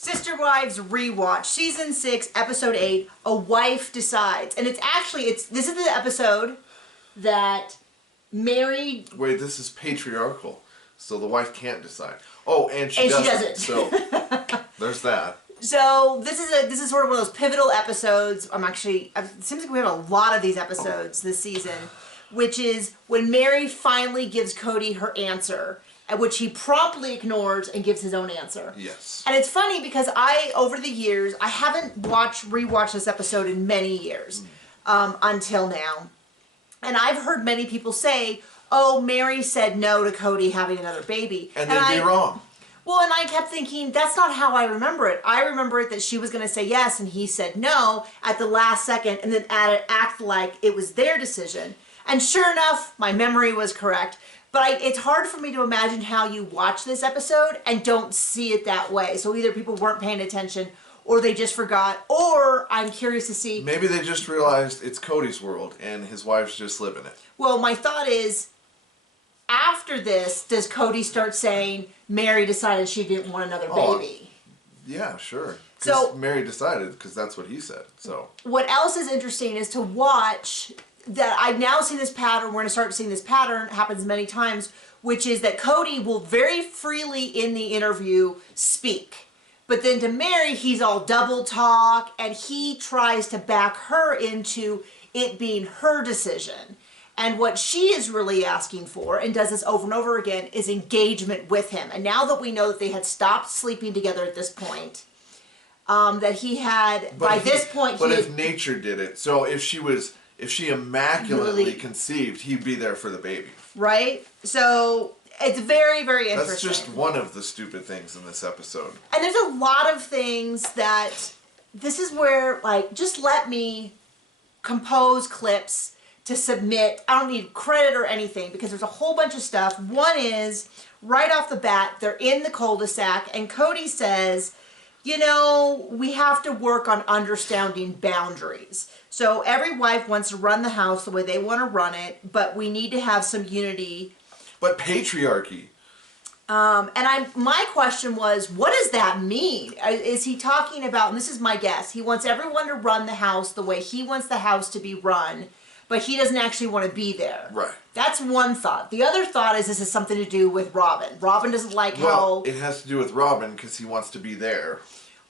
Sister Wives Rewatch, Season 6, Episode 8, A Wife Decides. And it's actually, this is the episode that Mary... Wait, this is patriarchal, so the wife can't decide. Oh, and she doesn't. So, there's that. So, this is sort of one of those pivotal episodes. It seems like we have a lot of these episodes this season, which is when Mary finally gives Cody her answer, at which he promptly ignores and gives his own answer. Yes. And it's funny because over the years, I haven't rewatched this episode in many years, until now. And I've heard many people say, oh, Mary said no to Cody having another baby. And they'd be wrong. Well, and I kept thinking, that's not how I remember it. I remember it that she was going to say yes, and he said no at the last second, and then act like it was their decision. And sure enough, my memory was correct. But it's hard for me to imagine how you watch this episode and don't see it that way. So either people weren't paying attention, or they just forgot, or I'm curious to see... Maybe they just realized it's Cody's world, and his wife's just living it. Well, my thought is, after this, does Cody start saying Mary decided she didn't want another baby? Yeah, sure. So Mary decided, because that's what he said. So what else is interesting is to watch... that I've now seen this pattern, we're going to start seeing this pattern, happens many times, which is that Cody will very freely in the interview speak. But then to Mary, he's all double talk, and he tries to back her into it being her decision. And what she is really asking for, and does this over and over again, is engagement with him. And now that we know that they had stopped sleeping together at this point, that he had, by this point... But if nature did it, so if she immaculately conceived, he'd be there for the baby. Right? So it's very, very interesting. That's just one of the stupid things in this episode. And there's a lot of things that, this is where, like, just let me compose clips to submit. I don't need credit or anything because there's a whole bunch of stuff. One is, right off the bat, they're in the cul-de-sac and Cody says, you know, we have to work on understanding boundaries. So every wife wants to run the house the way they want to run it, but we need to have some unity. But patriarchy. My question was, what does that mean? Is he talking about, and this is my guess, he wants everyone to run the house the way he wants the house to be run, but he doesn't actually want to be there. Right. That's one thought. The other thought is this has something to do with Robin. Robin doesn't like how... Well, it has to do with Robin because he wants to be there.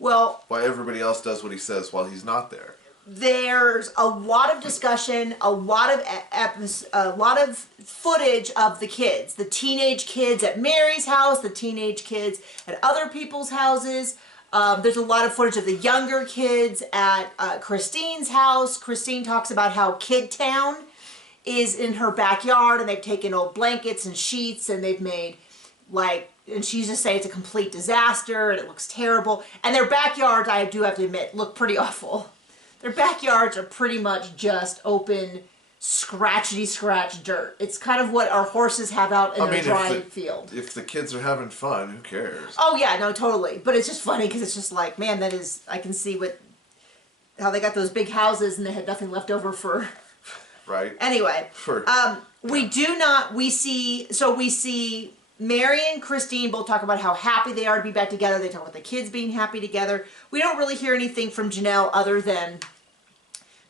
Well... While everybody else does what he says while he's not there. There's a lot of discussion, a lot of footage of the kids. The teenage kids at Mary's house, the teenage kids at other people's houses. There's a lot of footage of the younger kids at Christine's house. Christine talks about how Kid Town is in her backyard and they've taken old blankets and sheets and they've made and she's just saying it's a complete disaster and it looks terrible. And their backyards, I do have to admit, look pretty awful. Their backyards are pretty much just open, scratch dirt. It's kind of what our horses have out in their dry field. If the kids are having fun, who cares? Oh yeah, no, totally. But it's just funny because it's just like, man, I can see how they got those big houses and they had nothing left over for... Right. Anyway, we see Mary and Christine both talk about how happy they are to be back together. They talk about the kids being happy together. We don't really hear anything from Janelle other than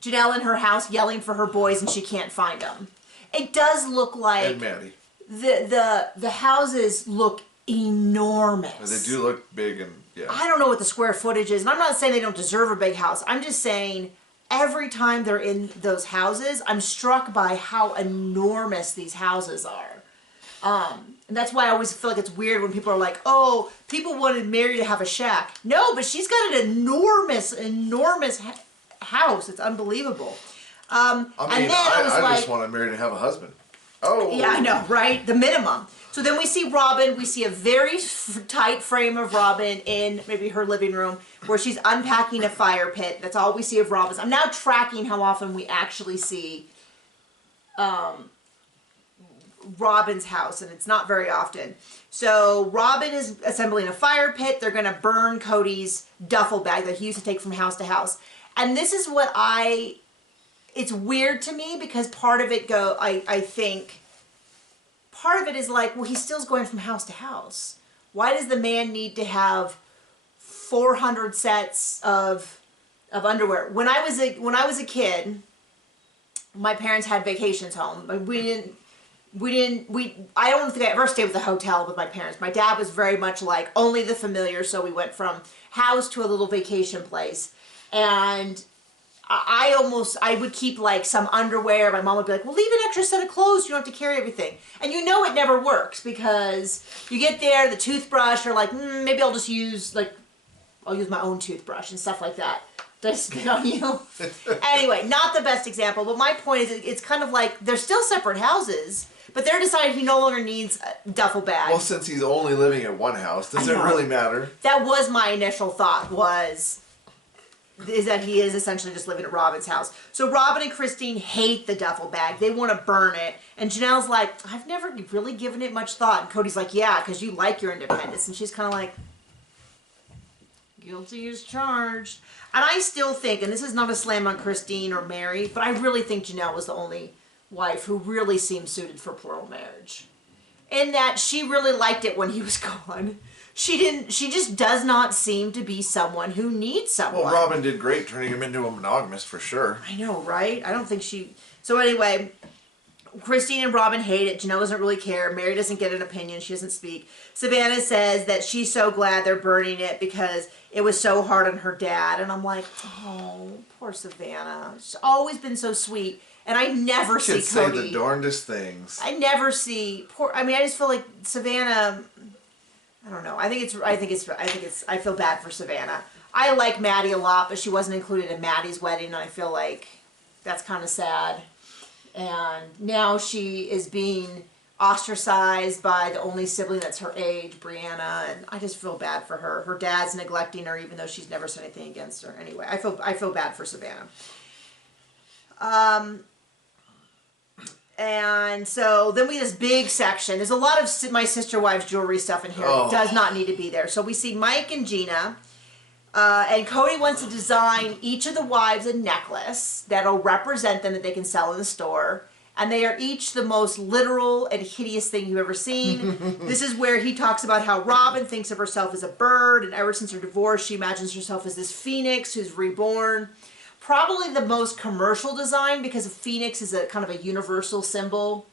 Janelle in her house yelling for her boys and she can't find them. It does look like... And Maddie. The houses look enormous. They do look big and, yeah. I don't know what the square footage is, and I'm not saying they don't deserve a big house. I'm just saying every time they're in those houses, I'm struck by how enormous these houses are. And that's why I always feel like it's weird when people are like, oh, people wanted Mary to have a shack. No, but she's got an enormous house. It's unbelievable. I just wanted Mary to have a husband. Oh. Yeah, I know, right? The minimum. So then we see Robin. We see a very tight frame of Robin in maybe her living room where she's unpacking a fire pit. That's all we see of Robin. I'm now tracking how often we actually see Robin's house, and it's not very often. So Robin is assembling a fire pit. They're going to burn Cody's duffel bag that he used to take from house to house. And this is what it's weird to me because part of it I think part of it is like, well, he still's going from house to house. Why does the man need to have 400 sets of underwear. When I was a kid, my parents had vacations home. I don't think I ever stayed with a hotel with my parents. My dad was very much like only the familiar, so we went from house to a little vacation place. And I would keep like some underwear. My mom would be like, well, leave an extra set of clothes. You don't have to carry everything. And you know it never works because you get there, the toothbrush, or like, maybe I'll just use I'll use my own toothbrush and stuff like that. Did I spit on you? Anyway, not the best example, but my point is it's kind of like they're still separate houses, but they're deciding he no longer needs a duffel bag. Well, since he's only living at one house, does it really matter? That was my initial thought, is that he is essentially just living at Robin's house. So Robin and Christine hate the duffel bag. They want to burn it. And Janelle's like, I've never really given it much thought. And Cody's like, yeah, because you like your independence. And she's kind of like, guilty as charged. And I still think, and this is not a slam on Christine or Mary, but I really think Janelle was the only wife who really seemed suited for plural marriage. In that she really liked it when he was gone. She just does not seem to be someone who needs someone. Well, Robin did great turning him into a monogamist for sure. I know, right? I don't think she... So anyway, Christine and Robin hate it. Janelle doesn't really care. Mary doesn't get an opinion. She doesn't speak. Savannah says that she's so glad they're burning it because it was so hard on her dad. And I'm like, oh, poor Savannah. She's always been so sweet. And I never see Cody. Say the darndest things. I never see... I just feel like Savannah... I don't know. I feel bad for Savannah. I like Maddie a lot, but she wasn't included in Maddie's wedding, and I feel like that's kind of sad. And now she is being ostracized by the only sibling that's her age, Brianna, and I just feel bad for her. Her dad's neglecting her, even though she's never said anything against her. Anyway, I feel bad for Savannah. And so then we have this big section. There's a lot of my sister wives' jewelry stuff in here. Oh. It does not need to be there. So we see Mike and Gina. And Cody wants to design each of the wives a necklace that'll represent them that they can sell in the store. And they are each the most literal and hideous thing you've ever seen. This is where he talks about how Robin thinks of herself as a bird. And ever since her divorce, she imagines herself as this phoenix who's reborn. Probably the most commercial design because a phoenix is a kind of a universal symbol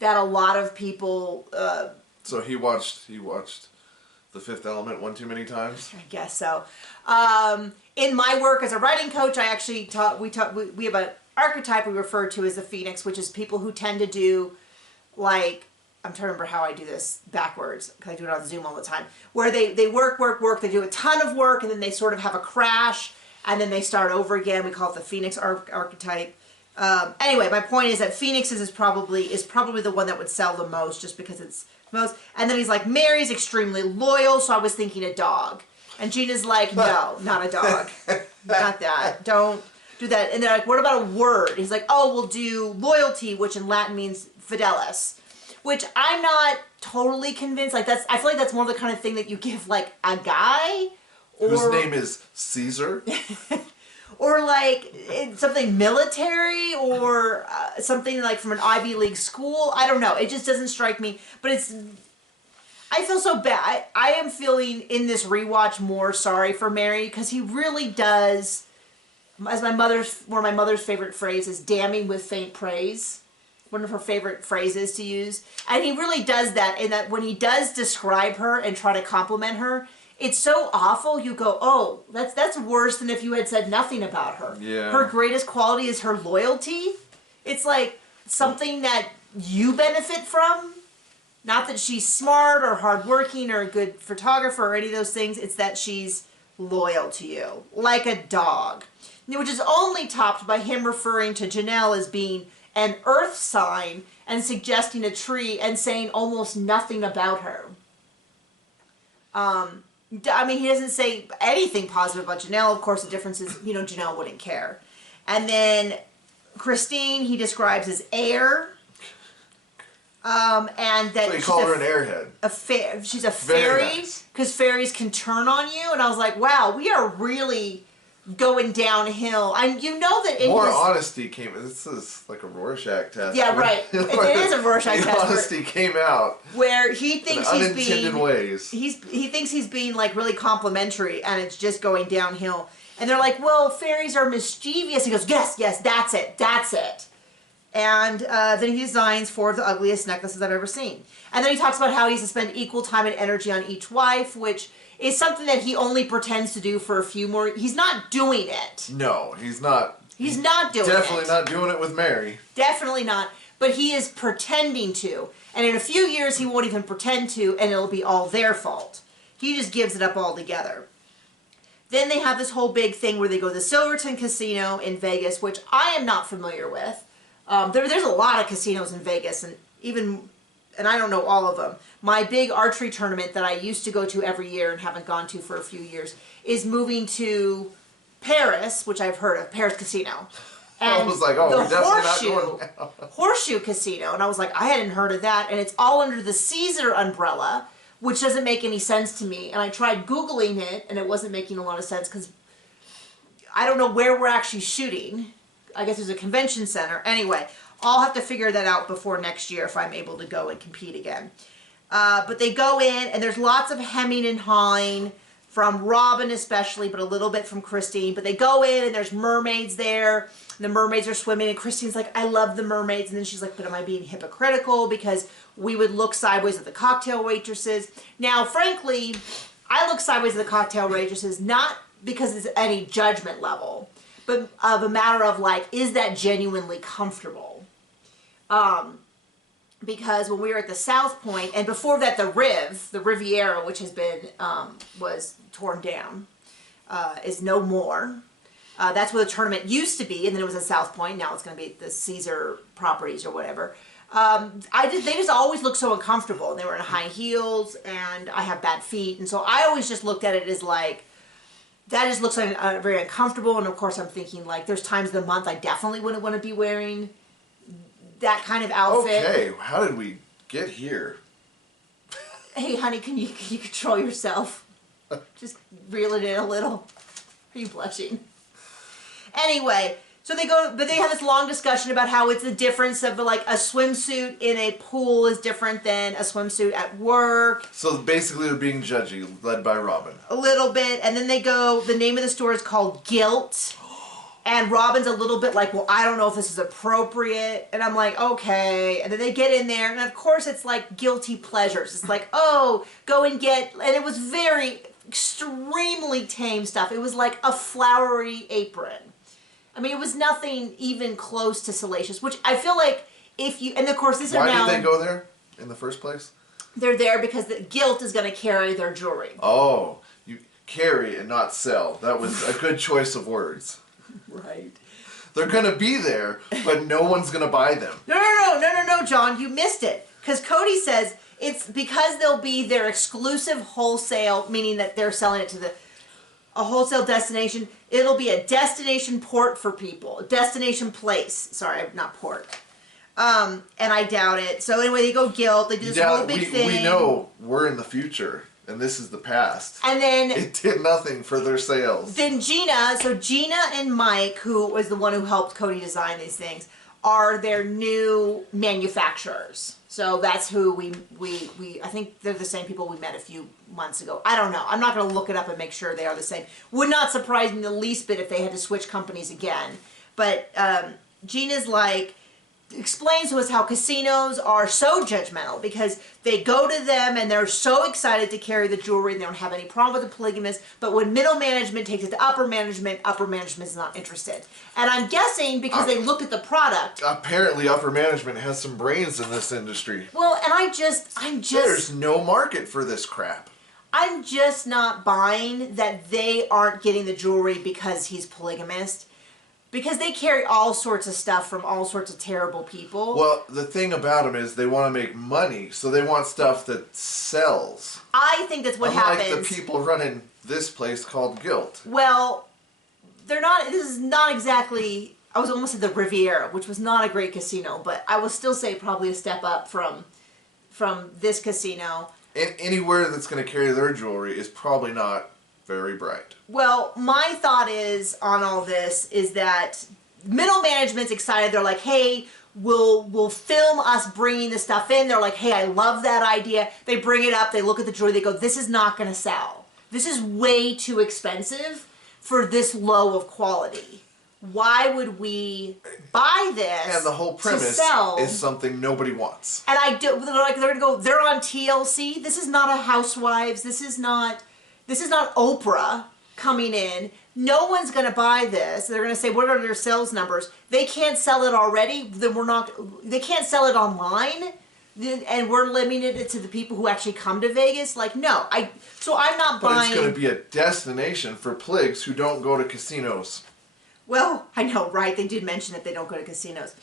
that a lot of people... So he watched The Fifth Element one too many times? I guess so. In my work as a writing coach, I actually we have an archetype we refer to as the phoenix, which is people who tend to do like... I'm trying to remember how I do this backwards because I do it on Zoom all the time. Where they work, they do a ton of work, and then they sort of have a crash, and then they start over again. We call it the Phoenix archetype. Anyway, my point is that Phoenix's is probably the one that would sell the most just because it's most. And then he's like, Mary's extremely loyal, so I was thinking a dog. And Gina's like, no, not a dog. Not that. Don't do that. And they're like, what about a word? He's like, oh, we'll do loyalty, which in Latin means fidelis. Which I'm not totally convinced. Like I feel like that's more the kind of thing that you give like a guy. Whose name is Caesar? Or like something military or something like from an Ivy League school. I don't know. It just doesn't strike me. But I feel so bad. I am feeling in this rewatch more sorry for Mary because he really does, as one of my mother's favorite phrases, damning with faint praise. One of her favorite phrases to use. And he really does that in that when he does describe her and try to compliment her, it's so awful, you go, oh, that's worse than if you had said nothing about her. Yeah. Her greatest quality is her loyalty. It's like something that you benefit from. Not that she's smart or hardworking or a good photographer or any of those things. It's that she's loyal to you. Like a dog. Which is only topped by him referring to Janelle as being an earth sign and suggesting a tree and saying almost nothing about her. I mean, he doesn't say anything positive about Janelle. Of course, the difference is, Janelle wouldn't care. And then Christine, he describes as air. And that so you call her an airhead. She's a fairy because fairies can turn on you. And I was like, wow, we are really going downhill. You know that in more his... honesty came. This is like a Rorschach test. Yeah, right. It is a Rorschach test. Honesty came out. Where he thinks in he's unintended being... ways. He thinks he's being like really complimentary, and it's just going downhill. And they're like, well, fairies are mischievous. He goes, yes, that's it. And then he designs 4 of the ugliest necklaces I've ever seen. And then he talks about how he has to spend equal time and energy on each wife, which is something that he only pretends to do for a few more... He's not doing it. No, he's not. He's not doing it. Definitely not doing it with Mary. Definitely not. But he is pretending to. And in a few years, he won't even pretend to, and it'll be all their fault. He just gives it up altogether. Then they have this whole big thing where they go to the Silverton Casino in Vegas, which I am not familiar with. There's a lot of casinos in Vegas, and I don't know all of them. My big archery tournament that I used to go to every year and haven't gone to for a few years is moving to Paris, which I've heard of, Paris Casino. And I was like, oh, we're definitely not going now. Horseshoe Casino, and I was like, I hadn't heard of that, and it's all under the Caesar umbrella, which doesn't make any sense to me. And I tried Googling it, and it wasn't making a lot of sense, because I don't know where we're actually shooting. I guess there's a convention center. Anyway, I'll have to figure that out before next year if I'm able to go and compete again. But they go in, and there's lots of hemming and hawing, from Robin especially, but a little bit from Christine. But they go in, and there's mermaids there. And the mermaids are swimming, and Christine's like, I love the mermaids. And then she's like, but am I being hypocritical? Because we would look sideways at the cocktail waitresses. Now, frankly, I look sideways at the cocktail waitresses, not because it's any judgment level, but of a matter of like, is that genuinely comfortable? Because when we were at the South Point, and before that the Riviera, which has been, was torn down, is no more. That's where the tournament used to be, and then it was at South Point. Now it's going to be the Caesar properties or whatever. They just always look so uncomfortable. They were in high heels, and I have bad feet, and so I always just looked at it as like, that just looks like very uncomfortable. And of course I'm thinking like, there's times of the month I definitely wouldn't want to be wearing that kind of outfit. Okay, how did we get here? Hey honey, can you control yourself? Just reel it in a little. Are you blushing? Anyway, so they go, but they have this long discussion about how it's the difference of like a swimsuit in a pool is different than a swimsuit at work. So basically they're being judgy, led by Robin. A little bit, and then they go, the name of the store is called Guilt. And Robin's a little bit like, well, I don't know if this is appropriate. And I'm like, okay. And then they get in there, and of course it's like guilty pleasures. It's like, oh, go and get, and it was very, extremely tame stuff. It was like a flowery apron. I mean, it was nothing even close to salacious, which I feel like if you, and of course these are now. Why did they go there in the first place? They're there because the Guilt is going to carry their jewelry. Oh, you carry and not sell. That was a good choice of words. Right. They're going to be there, but no one's going to buy them. No, John, you missed it. Because Cody says it's because they'll be their exclusive wholesale, meaning that they're selling it to a wholesale destination. It'll be a destination port for people. A destination place. Sorry, not port. And I doubt it. So anyway, they go Guilt. They do this whole big thing. We know we're in the future. And this is the past. And then it did nothing for their sales. Then Gina and Mike, who was the one who helped Cody design these things, are their new manufacturers. So that's who we I think they're the same people we met a few months ago. I don't know. I'm not going to look it up and make sure they are the same. Would not surprise me the least bit if they had to switch companies again. But Gina's like, explains to us how casinos are so judgmental because they go to them and they're so excited to carry the jewelry and they don't have any problem with the polygamist, but when middle management takes it to upper management is not interested. And I'm guessing because they looked at the product. Apparently upper management has some brains in this industry. Well, and I'm just there's no market for this crap. I'm just not buying that they aren't getting the jewelry because he's polygamist. Because they carry all sorts of stuff from all sorts of terrible people. Well, the thing about them is they want to make money, so they want stuff that sells. I think that's what happens. Unlike the people running this place called Guilt. Well, they're not, this is not exactly, I was almost at the Riviera, which was not a great casino, but I will still say probably a step up from this casino. And anywhere that's going to carry their jewelry is probably not very bright. Well, my thought is on all this is that middle management's excited. They're like, hey, we'll film us bringing the stuff in. They're like, hey, I love that idea. They bring it up. They look at the jewelry. They go, this is not going to sell. This is way too expensive for this low of quality. Why would we buy this? And the whole premise is something nobody wants. And they're gonna go. They're on TLC. This is not a Housewives. This is not Oprah coming in. No one's gonna buy this. They're gonna say, what are their sales numbers? They can't sell it already. Then we're not. They can't sell it online. And we're limiting it to the people who actually come to Vegas. Like, no, so I'm not buying. But it's going to be a destination for pligs who don't go to casinos. Well, I know, right? They did mention that they don't go to casinos.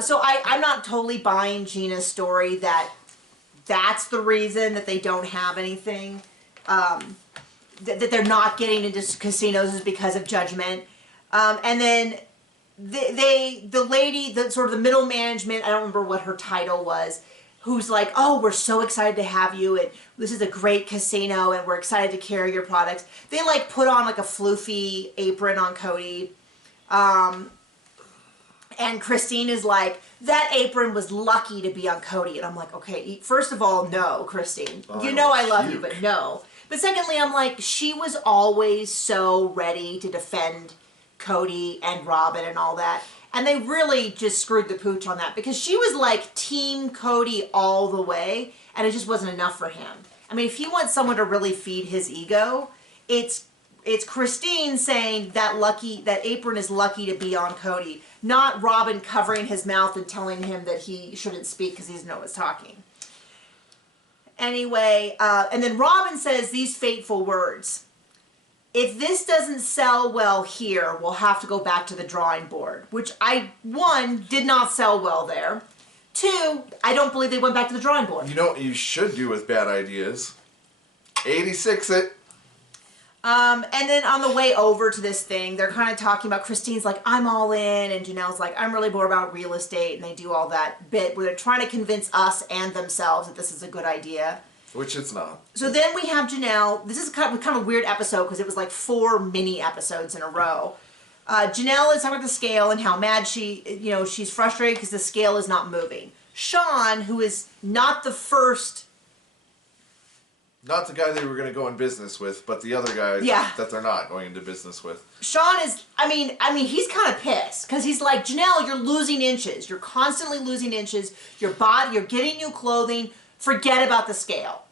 So I'm not totally buying Gina's story that that's the reason that they don't have anything. That they're not getting into casinos is because of judgment. And then the lady, the sort of the middle management, I don't remember what her title was, who's like, oh, we're so excited to have you, and this is a great casino, and we're excited to carry your products. They like put on like a floofy apron on Cody. And Christine is like, that apron was lucky to be on Cody. And I'm like, okay, first of all, no, Christine. You know I love you, but no. But secondly, I'm like, she was always so ready to defend Cody and Robin and all that. And they really just screwed the pooch on that because she was like Team Cody all the way, and it just wasn't enough for him. I mean, if he wants someone to really feed his ego, it's Christine saying that apron is lucky to be on Cody, not Robin covering his mouth and telling him that he shouldn't speak because he doesn't know what's talking. Anyway, and then Robin says these fateful words. If this doesn't sell well here, we'll have to go back to the drawing board, which one, did not sell well there. Two, I don't believe they went back to the drawing board. You know what you should do with bad ideas? 86 it. And then on the way over to this thing, they're kind of talking about, Christine's like, I'm all in, and Janelle's like, I'm really bored about real estate, and they do all that bit where they're trying to convince us and themselves that this is a good idea. Which it's not. So then we have Janelle. This is kind of a weird episode because it was like 4 mini episodes in a row. Janelle is talking about the scale and how mad she's frustrated because the scale is not moving. Sean, who is not the first... Not the guy they were going to go in business with, but the other guy that they're not going into business with. Sean is, I mean, he's kind of pissed because he's like, Janelle, you're losing inches. You're constantly losing inches. Your body, you're getting new clothing. Forget about the scale.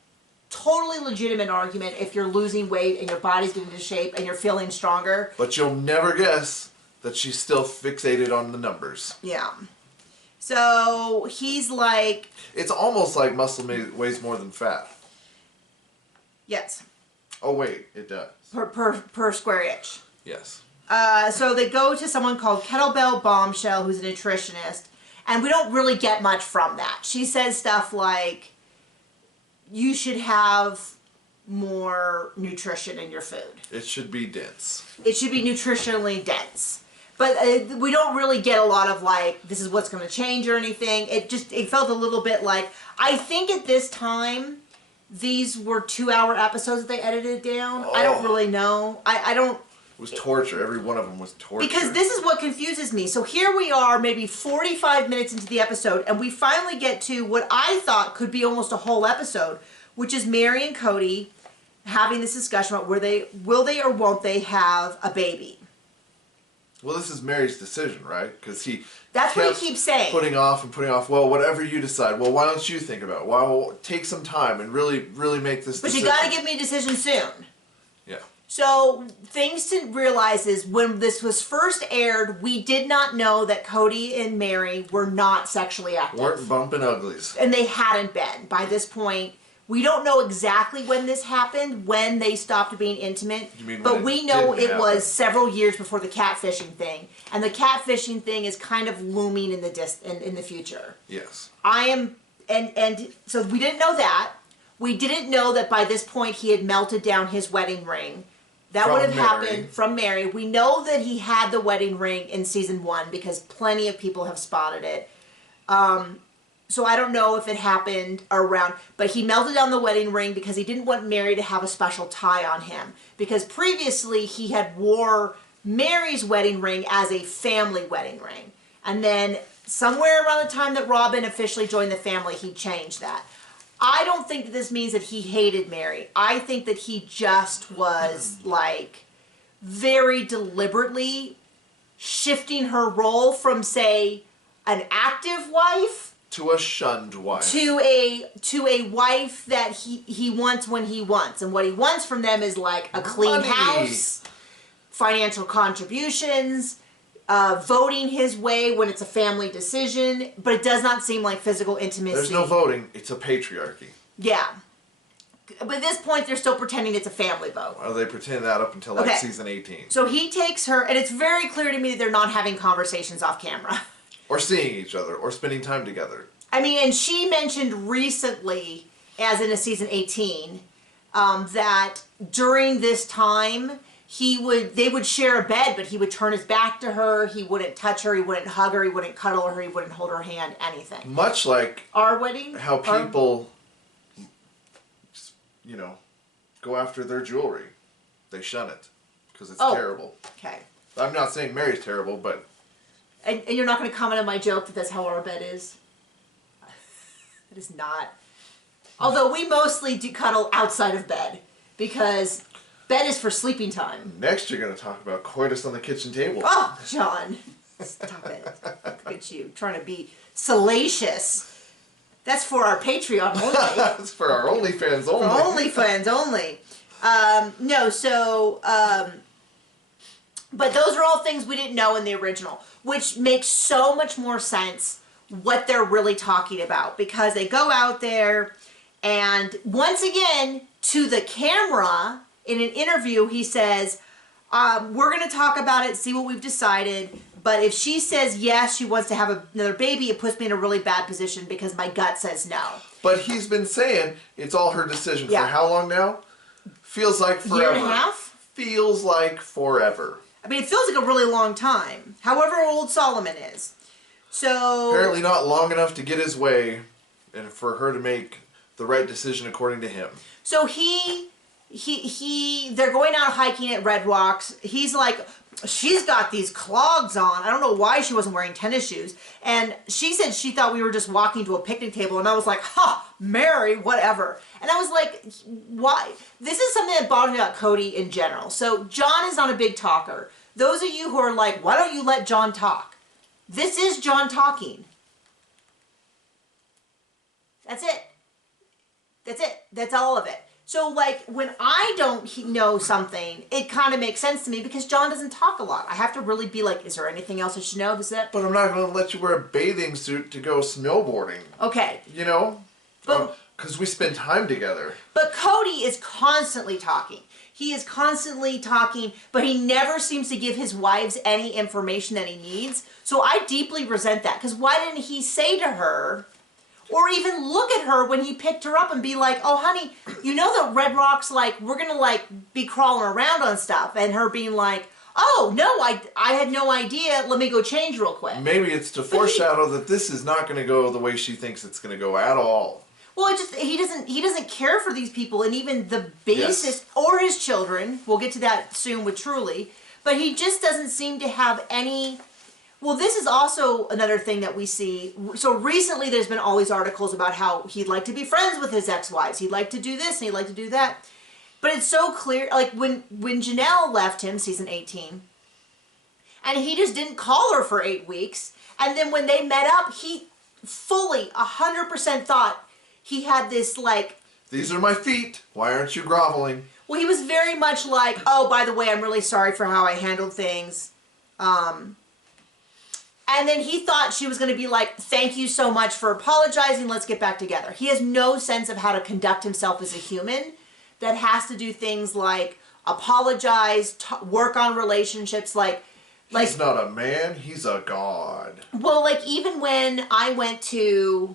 Totally legitimate argument if you're losing weight and your body's getting into shape and you're feeling stronger. But you'll never guess that she's still fixated on the numbers. Yeah. So he's like... It's almost like muscle weighs more than fat. Yes. Oh, wait, it does. Per square inch. Yes. So they go to someone called Kettlebell Bombshell, who's a nutritionist, and we don't really get much from that. She says stuff like, you should have more nutrition in your food. It should be dense. It should be nutritionally dense. But we don't really get a lot of like, this is what's going to change or anything. It felt a little bit like, I think at this time, these were 2-hour episodes that they edited down. I don't really know. I don't... It was torture. Every one of them was torture. Because this is what confuses me. So here we are, maybe 45 minutes into the episode, and we finally get to what I thought could be almost a whole episode, which is Mary and Cody having this discussion about will they or won't they have a baby. Well, this is Mary's decision, right? Because that's what he keeps saying. Putting off. Well, whatever you decide. Well, why don't you think about it? Well, take some time and really make this decision. But you got to give me a decision soon. Yeah. So, things to realize is when this was first aired, we did not know that Cody and Mary were not sexually active. Weren't bumping uglies. And they hadn't been. By this point, we don't know exactly when this happened, when they stopped being intimate. You mean but we know it was several years before the catfishing thing. And the catfishing thing is kind of looming in the future. Yes. And so we didn't know that. We didn't know that by this point he had melted down his wedding ring. That would have happened from Mary. We know that he had the wedding ring in season 1 because plenty of people have spotted it. So I don't know if it happened around, but he melted down the wedding ring because he didn't want Mary to have a special tie on him. Because previously he had wore Mary's wedding ring as a family wedding ring. And then somewhere around the time that Robin officially joined the family, he changed that. I don't think that this means that he hated Mary. I think that he just was like very deliberately shifting her role from, say, an active wife to a shunned wife, to a wife that he wants when he wants, and what he wants from them is like a clean house, financial contributions, voting his way when it's a family decision, but it does not seem like physical intimacy. There's no voting. It's a patriarchy. Yeah. But at this point, they're still pretending it's a family vote. Well, they pretend that up until like season 18. So he takes her, and it's very clear to me that they're not having conversations off camera. Or seeing each other, or spending time together. I mean, and she mentioned recently, as in a season 18, that during this time, they would share a bed, but he would turn his back to her, he wouldn't touch her, he wouldn't hug her, he wouldn't cuddle her, he wouldn't hold her hand, anything. Much like our wedding, how people, you know, go after their jewelry. They shun it because it's terrible. Okay. I'm not saying Mary's terrible, but... And you're not going to comment on my joke that that's how our bed is? It is not. Although we mostly do cuddle outside of bed, because bed is for sleeping time. Next you're going to talk about coitus on the kitchen table. Oh, John. Stop it. Look at you, trying to be salacious. That's for our Patreon only. That's for our OnlyFans only. For OnlyFans only. No, so... But those are all things we didn't know in the original, which makes so much more sense what they're really talking about, because they go out there and once again to the camera in an interview he says, we're going to talk about it, see what we've decided, but if she says yes, she wants to have another baby, it puts me in a really bad position because my gut says no. But he's been saying it's all her decision for how long now? Feels like forever. Year and a half? Feels like forever. I mean, it feels like a really long time. However old Solomon is. So... Apparently not long enough to get his way and for her to make the right decision according to him. So they're going out hiking at Red Rocks. He's like, she's got these clogs on. I don't know why she wasn't wearing tennis shoes. And she said she thought we were just walking to a picnic table. And I was like, Mary, whatever. And I was like, why? This is something that bothers me about Cody in general. So John is not a big talker. Those of you who are like, why don't you let John talk? This is John talking. That's it. That's it. That's all of it. So, like, when I don't know something, it kind of makes sense to me because John doesn't talk a lot. I have to really be like, is there anything else I should know? Is that? But I'm not going to let you wear a bathing suit to go snowboarding. Okay. You know? Because we spend time together. But Cody is constantly talking. He is constantly talking, but he never seems to give his wives any information that he needs. So I deeply resent that. Because why didn't he say to her... Or even look at her when he picked her up and be like, oh, honey, you know that Red Rock's like, we're going to like be crawling around on stuff. And her being like, oh, no, I had no idea. Let me go change real quick. Maybe it's to foreshadow that this is not going to go the way she thinks it's going to go at all. Well, it just he doesn't care for these people. And even the bassist or his children, we'll get to that soon with Truly. But he just doesn't seem to have any... Well, this is also another thing that we see. So recently there's been all these articles about how he'd like to be friends with his ex-wives. He'd like to do this and he'd like to do that. But it's so clear, like when Janelle left him, season 18, and he just didn't call her for 8 weeks. And then when they met up, he fully, 100% thought he had this like... These are my feet. Why aren't you groveling? Well, he was very much like, oh, by the way, I'm really sorry for how I handled things. And then he thought she was going to be like, thank you so much for apologizing, let's get back together. He has no sense of how to conduct himself as a human that has to do things like apologize, work on relationships, like... He's not a man, he's a god. Well, like even when I went to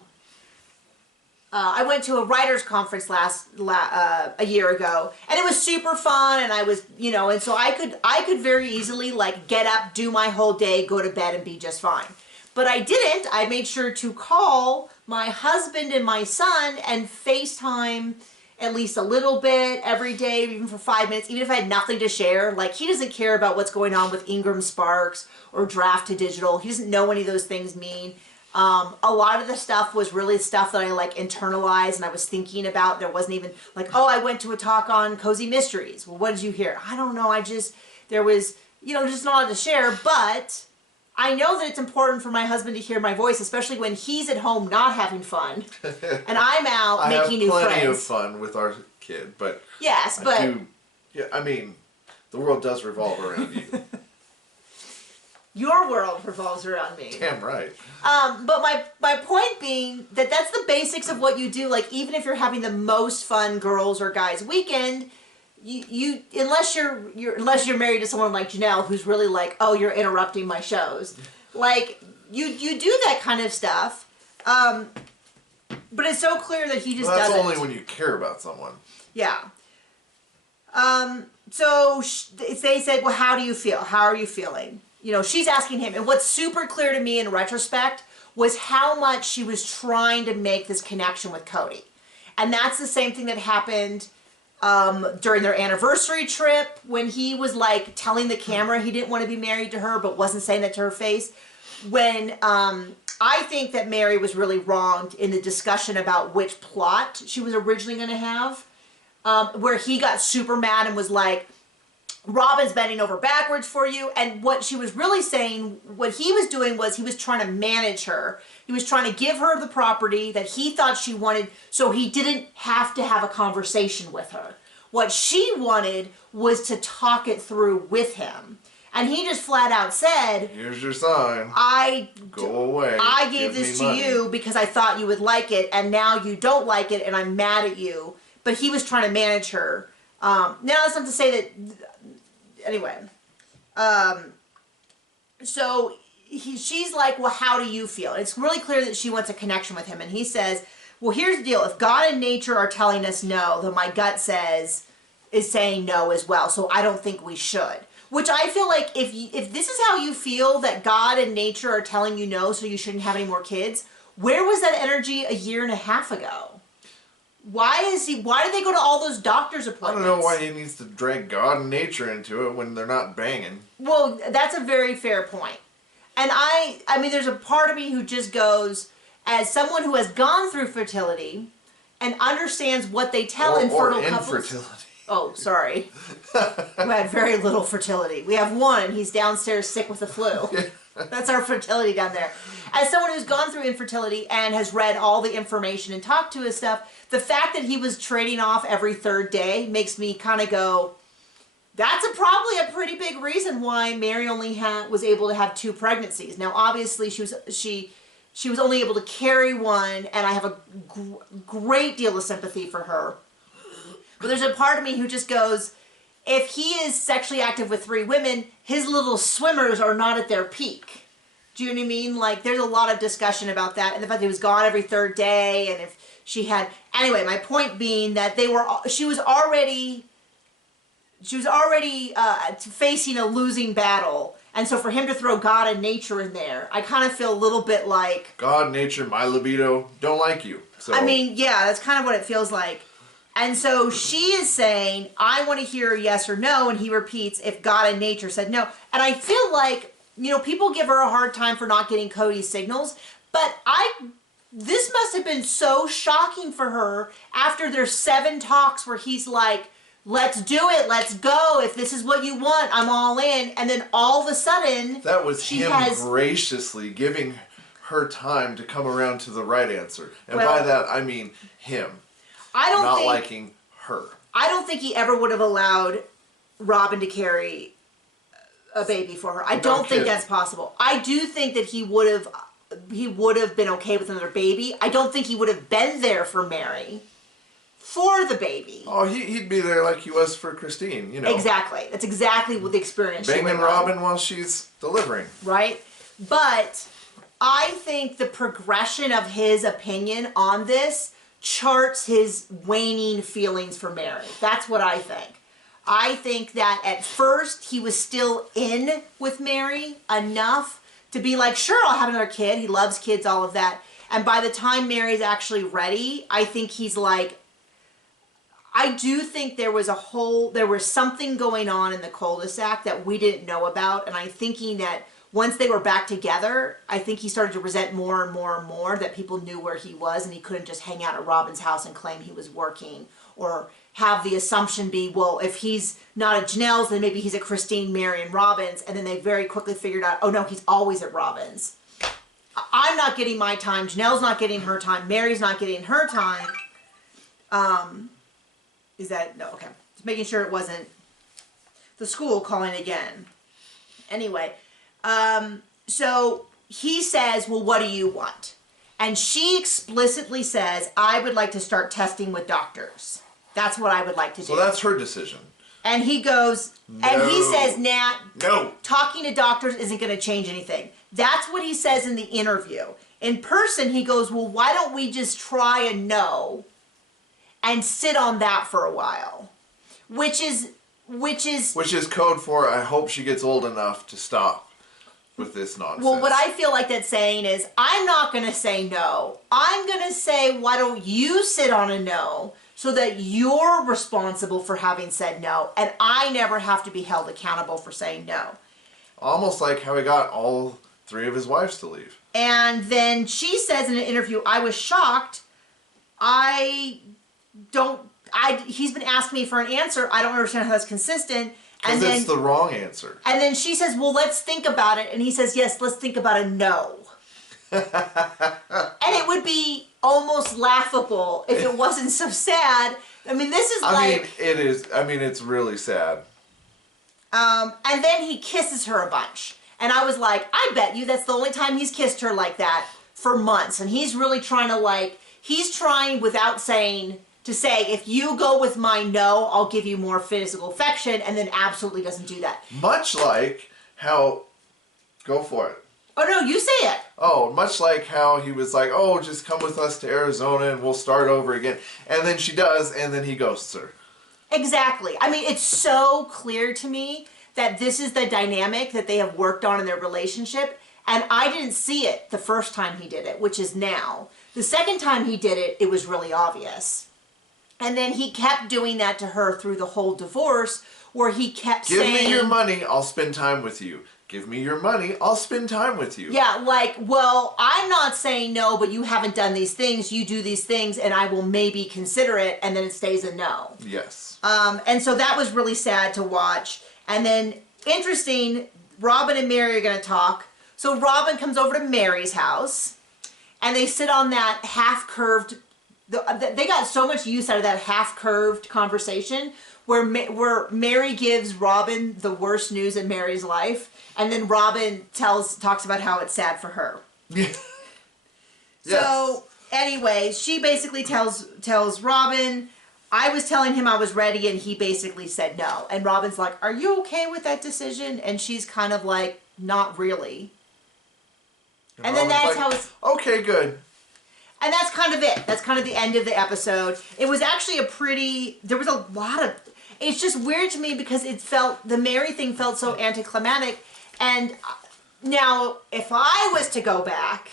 a writer's conference a year ago, and it was super fun, and I was, you know, and so I could very easily like get up, do my whole day, go to bed, and be just fine. But I didn't. I made sure to call my husband and my son and FaceTime at least a little bit every day, even for 5 minutes, even if I had nothing to share. Like, he doesn't care about what's going on with Ingram Sparks or Draft to Digital. He doesn't know what any of those things mean. A lot of the stuff was really stuff that I like internalized and I was thinking about. There wasn't even like, oh, I went to a talk on cozy mysteries. Well, what did you hear? I don't know. There was, just not a lot to share, but I know that it's important for my husband to hear my voice, especially when he's at home not having fun and I'm out making new friends. I have plenty of fun with our kid, but yes, the world does revolve around you. Your world revolves around me. Damn right. But my point being that's the basics of what you do. Like, even if you're having the most fun girls or guys weekend, you unless you're married to someone like Janelle who's really like, oh, you're interrupting my shows. Like, you do that kind of stuff. But it's so clear that he just doesn't. That's only when you care about someone. Yeah. So they said, well, how do you feel? How are you feeling? She's asking him. And what's super clear to me in retrospect was how much she was trying to make this connection with Cody. And that's the same thing that happened during their anniversary trip when he was like telling the camera he didn't want to be married to her but wasn't saying that to her face. When I think that Mary was really wronged in the discussion about which plot she was originally going to have, where he got super mad and was like, Robin's bending over backwards for you. And what she was really saying, what he was doing was he was trying to manage her. He was trying to give her the property that he thought she wanted so he didn't have to have a conversation with her. What she wanted was to talk it through with him. And he just flat out said, here's your sign. Go away. I gave this to you because I thought you would like it, and now you don't like it, and I'm mad at you. But he was trying to manage her. Now that's not to say that... Anyway, so she's like, well, how do you feel? It's really clear that she wants a connection with him. And he says, well, here's the deal. If God and nature are telling us no, then my gut is saying no as well. So I don't think we should. Which I feel like if this is how you feel, that God and nature are telling you no, so you shouldn't have any more kids, where was that energy a year and a half ago? Why did they go to all those doctor's appointments? I don't know why he needs to drag God and nature into it when they're not banging. Well, that's a very fair point. And I mean, there's a part of me who just goes, as someone who has gone through fertility and understands what they tell infertile couples. Infertility. Oh, sorry. Who had very little fertility. We have one, and he's downstairs sick with the flu. That's our fertility down there. As someone who's gone through infertility and has read all the information and talked to his stuff, the fact that he was trading off every third day makes me kind of go, that's probably a pretty big reason why Mary only was able to have 2 pregnancies. Now, obviously, she was only able to carry one, and I have a great deal of sympathy for her. But there's a part of me who just goes, if he is sexually active with 3 women, his little swimmers are not at their peak. Do you know what I mean? Like, there's a lot of discussion about that, and the fact that he was gone every third day, and if she had... Anyway, my point being that she was already facing a losing battle, and so for him to throw God and nature in there, I kind of feel a little bit like... God, nature, my libido, don't like you. So. I mean, yeah, that's kind of what it feels like. And so she is saying, I want to hear yes or no, and he repeats, if God and nature said no. And I feel like, people give her a hard time for not getting Cody's signals, but this must have been so shocking for her after their 7 talks where he's like, let's do it, let's go, if this is what you want, I'm all in, and then all of a sudden... That was him graciously giving her time to come around to the right answer. And by that, I mean him. Not liking her. I don't think he ever would have allowed Robin to carry a baby for her. I don't think that's possible. I do think that he would have been okay with another baby. I don't think he would have been there for Mary for the baby. Oh, he'd be there like he was for Christine, Exactly. That's exactly what the experience she went banging Robin while she's delivering. Right? But I think the progression of his opinion on this charts his waning feelings for Mary. That's what I think. I think that at first he was still in with Mary enough to be like, sure, I'll have another kid. He loves kids, all of that. And by the time Mary's actually ready, I think he's like, I do think there was something going on in the cul-de-sac that we didn't know about. And I'm thinking that once they were back together, I think he started to resent more and more and more that people knew where he was and he couldn't just hang out at Robin's house and claim he was working, or have the assumption be, well, if he's not at Janelle's, then maybe he's at Christine, Mary, and Robin's. And then they very quickly figured out, oh no, he's always at Robin's. I'm not getting my time. Janelle's not getting her time. Mary's not getting her time. Is that, no, okay. Just making sure it wasn't the school calling again. Anyway, so he says, well, what do you want? And she explicitly says, I would like to start testing with doctors. That's what I would like to do. So that's her decision. And he goes, no. And he says, Nat, no. Talking to doctors isn't going to change anything. That's what he says in the interview. In person, he goes, well, why don't we just try a no and sit on that for a while? Which is code for, I hope she gets old enough to stop with this nonsense. Well, what I feel like that's saying is, I'm not going to say no. I'm going to say, why don't you sit on a no so that you're responsible for having said no, and I never have to be held accountable for saying no. Almost like how he got all 3 of his wives to leave. And then she says in an interview, I was shocked. He's been asking me for an answer. I don't understand how that's consistent. Because it's the wrong answer. And then she says, well, let's think about it. And he says, yes, let's think about a no. And it would be almost laughable if it wasn't so sad. I mean, this is it is. I mean, it's really sad. And then he kisses her a bunch. And I was like, I bet you that's the only time he's kissed her like that for months. And he's really trying to he's trying without saying, to say, if you go with my no, I'll give you more physical affection, and then absolutely doesn't do that. Much like how, go for it. Oh no, you say it. Oh, much like how he was like, oh, just come with us to Arizona and we'll start over again. And then she does, and then he ghosts her. Exactly. I mean, it's so clear to me that this is the dynamic that they have worked on in their relationship, and I didn't see it the first time he did it, which is now. The second time he did it, it was really obvious. And then he kept doing that to her through the whole divorce, where he kept saying... Give me your money, I'll spend time with you. Give me your money, I'll spend time with you. Yeah, like, well, I'm not saying no, but you haven't done these things, you do these things, and I will maybe consider it, and then it stays a no. Yes. And so that was really sad to watch. And then, interesting, Robin and Mary are going to talk. So Robin comes over to Mary's house, and they sit on that half-curved... They got so much use out of that half-curved conversation where Mary gives Robin the worst news in Mary's life, and then Robin talks about how it's sad for her. Yes. So anyway, she basically tells Robin, I was telling him I was ready, and he basically said no. And Robin's like, are you okay with that decision? And she's kind of like, not really. And then that's how it's... Okay, good. And that's kind of it. That's kind of the end of the episode. It was actually there was a lot of, it's just weird to me because the Mary thing felt so anticlimactic. And now, if I was to go back,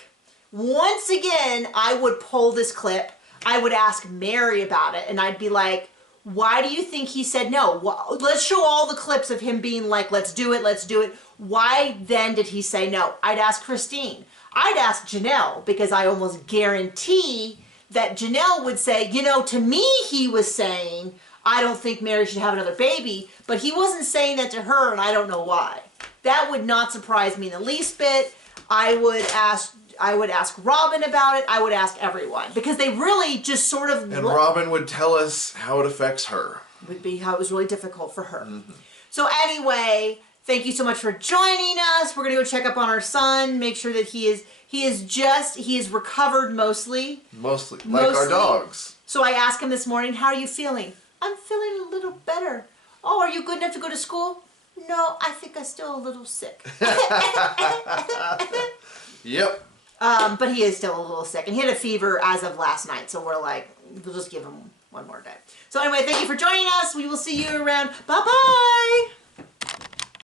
once again, I would pull this clip. I would ask Mary about it. And I'd be like, why do you think he said no? Let's show all the clips of him being like, let's do it, let's do it. Why then did he say no? I'd ask Christine. I'd ask Janelle, because I almost guarantee that Janelle would say, to me he was saying, I don't think Mary should have another baby, but he wasn't saying that to her, and I don't know why. That would not surprise me in the least bit. I would ask Robin about it. I would ask everyone, because they really just sort of... And Robin would tell us how it affects her. Would be how it was really difficult for her. Mm-hmm. So anyway... Thank you so much for joining us. We're going to go check up on our son, make sure that he is recovered mostly. Mostly. Like our dogs. So I asked him this morning, how are you feeling? I'm feeling a little better. Oh, are you good enough to go to school? No, I think I'm still a little sick. Yep. But he is still a little sick. And he had a fever as of last night. So we're like, we'll just give him one more day. So anyway, thank you for joining us. We will see you around. Bye-bye.